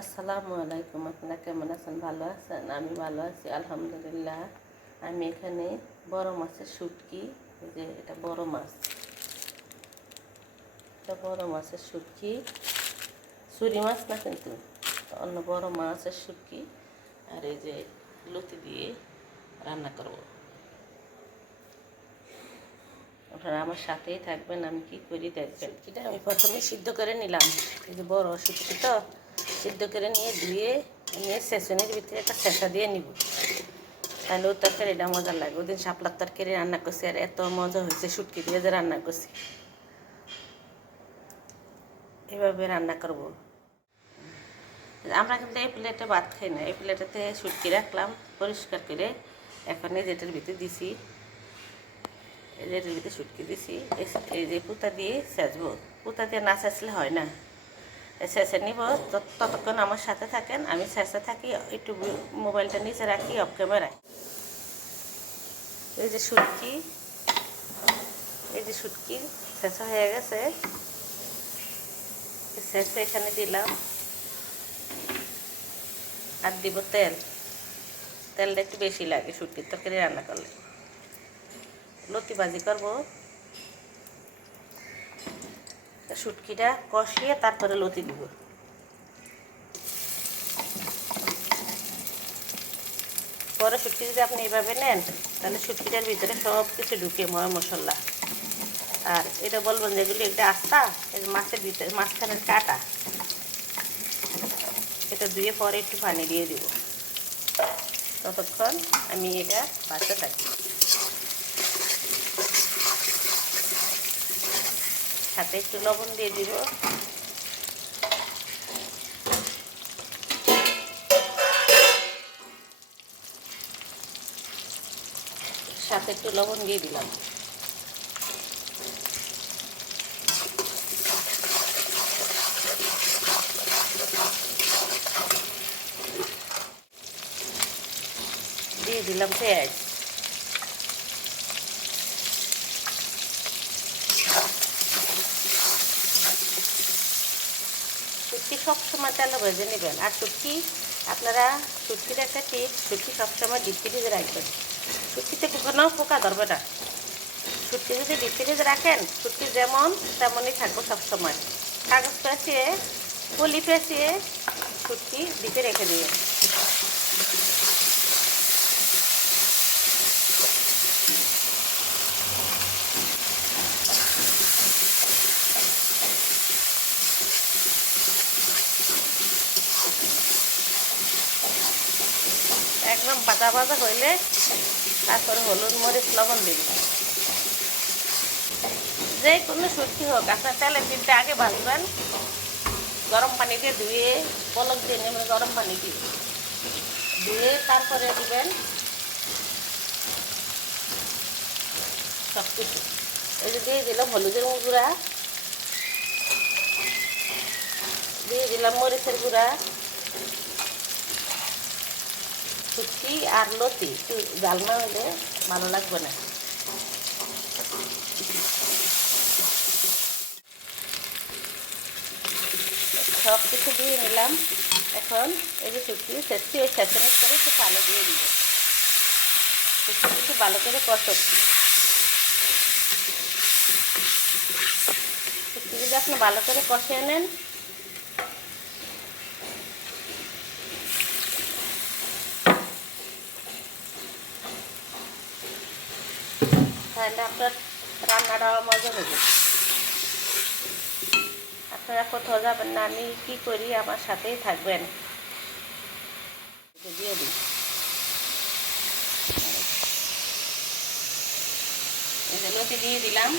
আসসালামু আলাইকুম। আপনারা কেমন আছেন? ভালো আছেন? আমি ভালো আছি আলহামদুলিল্লাহ। আমি এখানে বড় মাছের শুটকি, যে এটা বড় মাছ, এটা বড় মাছের শুটকি, চুরি মাছ না কিন্তু অন্য বড় মাছের শুটকি, আর এই যে লতি দিয়ে রান্না করব। আপনারা আমার সাথেই থাকবেন, আমি কি করি দেখবেন। এটা আমি প্রথমে সিদ্ধ করে নিলাম, এই যে বড় শুটকি তো সিদ্ধ করে নিয়ে ধুয়ে নিয়ে সেসনের ভিতরে একটা ছেঁচা দিয়ে নিব, তাহলে ওর তরকারিটা মজা লাগে। ওদিন শাপলার তরকারি রান্না করছি আর এত মজা হয়েছে শুটকি দিয়ে যে রান্না করছি। এভাবে রান্না করব। আমরা কিন্তু এই প্লেটে ভাত খাই না, এই প্লেটেতে শুটকি রাখলাম পরিষ্কার করে। এখন এই যেটার ভিতরে দিছি, এই যেটার ভিতরে শুটকি দিছি, এই যে পুঁতা দিয়ে সেচবো। পুঁতা দিয়ে না সেচলে হয় না, শেষে নিব। ততক্ষণ আমার সাথে থাকেন, আমি শেষে থাকি, একটু মোবাইলটা নিচে রাখি অফ ক্যামেরায়। এই যে শুটকি, এই যে শুটকি শেষা হয়ে গেছে, শেষে এখানে দিলাম। আর দিব তেল, তেলটা একটু বেশি লাগে শুটকির তরকারি রান্না করলে। লতি ভাজি করবো, শুটকিটা কষিয়ে তারপরে লতি দিব। পরে শুটকি যদি আপনি এইভাবে নেন, তাহলে শুটকিটার ভিতরে সব কিছু ঢুকে, মশলা। আর এটা বলবেন যেগুলি একটা আস্তা, এই মাছের ভিতরে মাঝখানের কাটা, এটা ধুয়ে পরে একটু পানি দিয়ে দিব। ততক্ষণ আমি এটা ভাজতে থাকি। সাথে একটু লবণ দিয়ে দিব, সাথে একটু লবণ দিয়ে দিলাম। দিয়ে দিলাম পেঁয়াজ। শুটকি সবসময় তেলে ভেজে নেবেন। আর শুটকি আপনারা, শুটকির একটা টিপস, শুটকি সবসময় ডিপ ফ্রিজে রাখবেন। শুটকিতে কোনো পোকা ধরবে না। শুটকি যদি ডিপ ফ্রিজে রাখেন, শুটকি যেমন তেমনই থাকবো সবসময়। কাগজ পেঁচিয়ে, পলি পেঁচিয়ে শুটকি ডিপে রেখে দিয়ে। একদম ভাজা ভাজা হইলে তারপরে হলুদ মরিচ লবণ দিন। যে কোনো শুটকি হোক, আপনার তেলের দিনটা আগে ভাজবেন, গরম পানি দিয়ে ধুয়ে, পলক দিয়ে নেমে গরম পানি দিয়ে ধুয়ে তারপরে দিবেন সব কিছু। এই যে দিয়ে দিলাম হলুদের গুঁড়া, দিয়ে দিলাম মরিচের গুঁড়া। শুটকি আর লতি একটু জাল না হলে ভালো লাগবে না। সব কিছু দিয়ে নিলাম। এখন এই যে শুটকি সেচছি, ওই সেচনের করে একটু পানি দিয়ে দিব। শুটকি একটু ভালো করে কষক। শুটকি যদি আপনি ভালো করে কষিয়ে নেন, তাহলে আপনার রান্নাটা মজা হবে। আপনারা কোথাও যাবেন না, আমি কি করি আমার সাথেই থাকবেন। দিয়ে দিই, লতি দিয়ে দিলাম।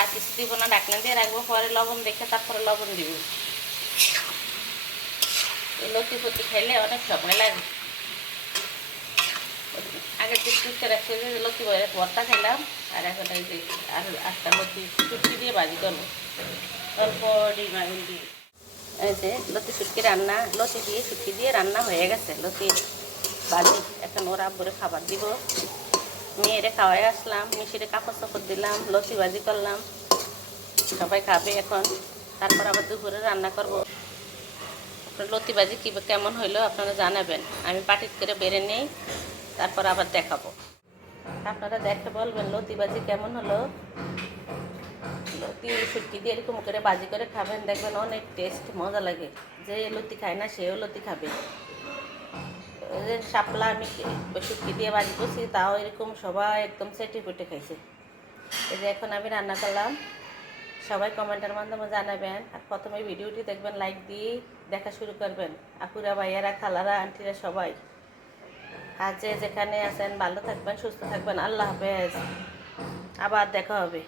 আর কিছু দিব না, ঢাকনা দিয়ে রাখবো, পরে লবণ দেখে তারপরে লবণ দিব। লতি ফতি খাইলে অনেক সময় লাগে। আগে টুকটুকতে রাখছে যে লতি ভর্তা খেলাম, আর এখন এই যে আর একটা লতি টুকটি দিয়ে ভাজি করবো অল্প ডিম আগুন দিয়ে। এই যে লতি শুটকি রান্না, লতি দিয়ে শুটকি দিয়ে রান্না হয়ে গেছে। লতি বাজি, এখন ওরা আব্বুরে খাবার দিব। মেয়েরে খাওয়াই আসলাম, মিশিরে কাপড় চাপড় দিলাম, লতি ভাজি করলাম, সবাই খাবে এখন। তারপর আবার দুপুরে রান্না করব। আপনার লতি ভাজি কী কেমন হইলো আপনারা জানাবেন। আমি পাটিত করে বেড়ে নেই, তারপর আবার দেখাবো। আপনারা দেখে বলবেন লতি ভাজি কেমন হলো। লতি শুটকি দিয়ে এরকম করে ভাজি করে খাবেন, দেখবেন অনেক টেস্ট, মজা লাগে। যে লতি খায় না সেও লতি খাবে। যে শাপলা আমি শুটকি দিয়ে ভাজি করছি, তাও এরকম সবাই একদম চেটে পুটে খাইছে। এই যে এখন আমি রান্না করলাম, সবাই কমেন্টের মাধ্যমে জানাবেন। আর প্রথমে ভিডিওটি দেখবেন, লাইক দিয়ে দেখা শুরু করবেন। আপুরা, ভাইয়ারা, খালারা, আন্টিরা সবাই। আর যে যেখানে আছেন ভালো থাকবেন, সুস্থ থাকবেন। আল্লাহ হাফেজ, আবার দেখা হবে।